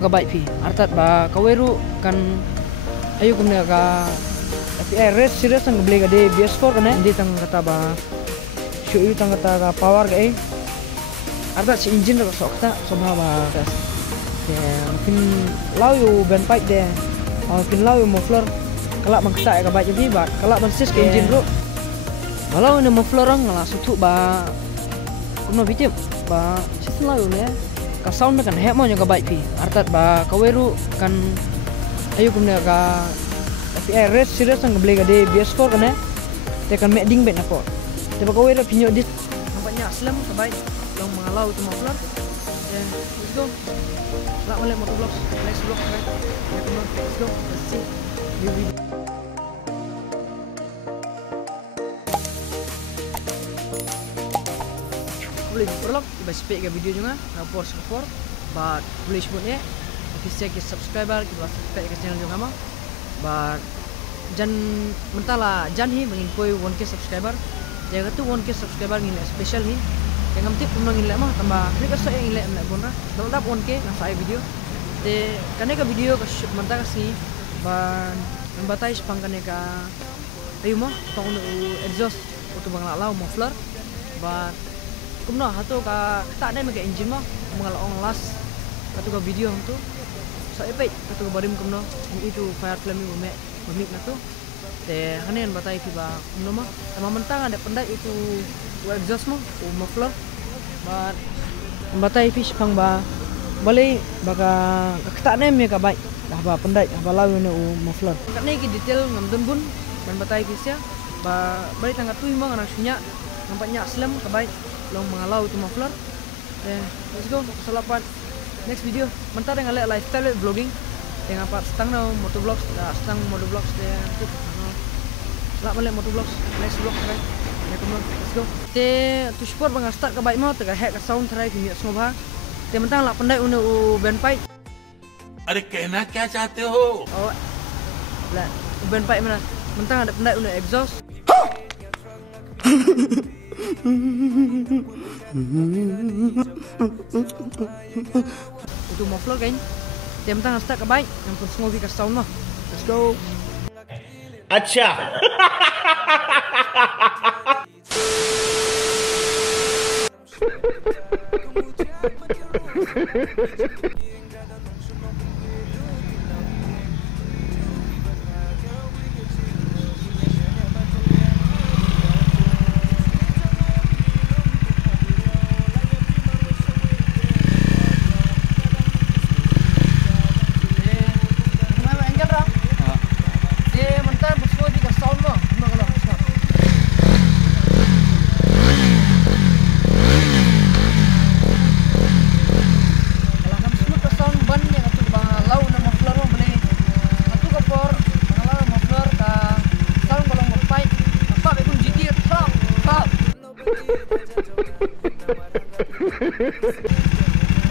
gabai pi artat ba kaweru kan ayu kumne ka tapi red series ang beli gade BS4 kan di tang kata ba show tang kata ka power ga artat si engine ro sokta somha ba ya mungkin lau yu ban pipe de mungkin lau yu muffler kalak mangkata ka ba jadi ba kalak ban sis ke engine ro walau ni muffler ang la sutu ba kuno bitim ba sis lau ne ka sound kan he mo nya ka ba pi artat ba kaweru kan ayu kumne ka tapi red series ang beli gade BS4 kan te kan mek ding bet nako te ba kaweru pinyo dit nampaknya aslam ka baik yang mengalau tu muffler ya let's go lah boleh motovlog next vlog right ya come on let's go let's see new video boleh vlog iba spek ke video juga rapor support but boleh sebutnya bisa ke subscriber kita subscribe ke channel juga mah but jan mentala jan hi mengimpoi 1k subscriber ya tu 1k subscriber ngin special hi yang ngamti pun ngin mah tambah klik sa yang ngin nak bonra dapat 1k na sa video de kane ka video ka shoot manta kasi ban membatai spang kane ka ayo mah pang exhaust untuk bang lalau muffler but kumno hato ka tak dai make engine mah mengalau ong las katu ka video tu sa epek katu ka barim kumno itu fire flame memik na tu te hanen batai tiba kumno mah sama mentang ada pendai itu exhaust mah muffler but membatai fish pang ba balik baka kakta nem ka baik dah ba pendai dah ba lawi ne muffler kat ni ki detail ngam dun bun ban batai fish ya ba balik tangga tu memang anak sunya nampaknya aslam ka baik long mengalau tu muffler let's go salapan next video mentar dengan lifestyle vlogging dengan apa stang now motovlog stang motovlog dia lah balik motovlog next vlog right ya come on let's go te tu sport bang start ka baik mau te ka hack ka sound try ki semua ते mentang ला पंडाई उन्हें वो बैन पाई अरे कहना क्या चाहते हो और ला बैन पाई mana mentang ada Pandai उन्हें exhaust itu muffler kan dia mentang start ke baik yang pun semua vi ka sound mah let's go अच्छा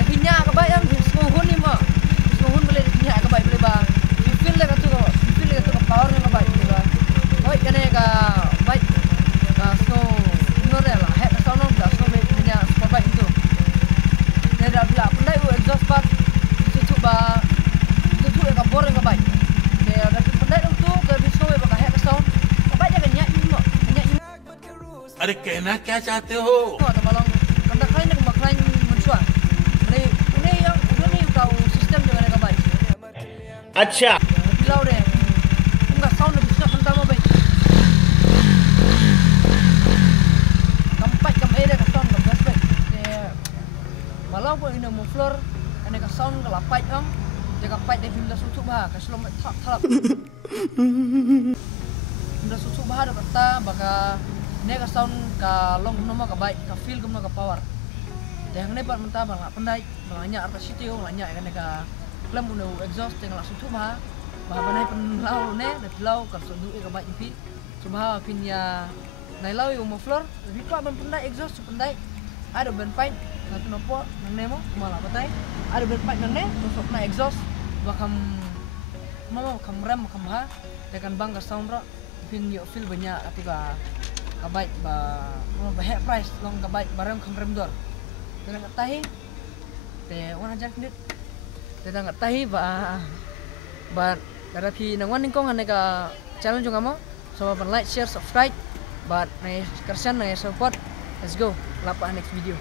Pinya ka ba yang smohun ni mo smohun boleh pinya ka ba boleh ba feel le ka tu ka power ni ka ba boleh ba oi kane ka baik ka snow no re la head sound of the snow me pinya sport bike itu ne da bila pandai exhaust part tu ba tu ka bor ka ba ne da pandai tu ka snow ba ka head sound ka ba dia nya ni mo nya ni अरे कहना क्या चाहते हो अच्छा lau deh enggak sound lebih sedap mentah mau baik kampai kam ede ka sound ka best baik malau pun ina muffler ane ka sound ka lapai am dia ka pai de film susu bah ka selom tak thalap film susu bah do kata baka ne ka sound ka long nomor ka baik ka feel kumno ka power deh ne pat mentah bang pandai balanya arta city lanya kan ka lam uno exhaust tengah langsung cuma bahawa naik penlau ne dan penlau kalau sudah ka baik ipi cuma pinya naik lau yang muffler lebih kuat ban pendai exhaust pendai ada ban pipe nanti nopo nang nemo malah batai ada ban pipe nang ne untuk naik exhaust bakam mama kam rem kam ha dengan bang ka sound ro pin yo feel banyak atiba ka baik ba mau ba price long ka baik barang kam rem dor dengan tahi te 100 minit Kita nggak tahi ba darah pi nangwan ningkong ane ka channel juga mo. So like, share, subscribe. But nai kersan nai support. Let's go. Lapa next video.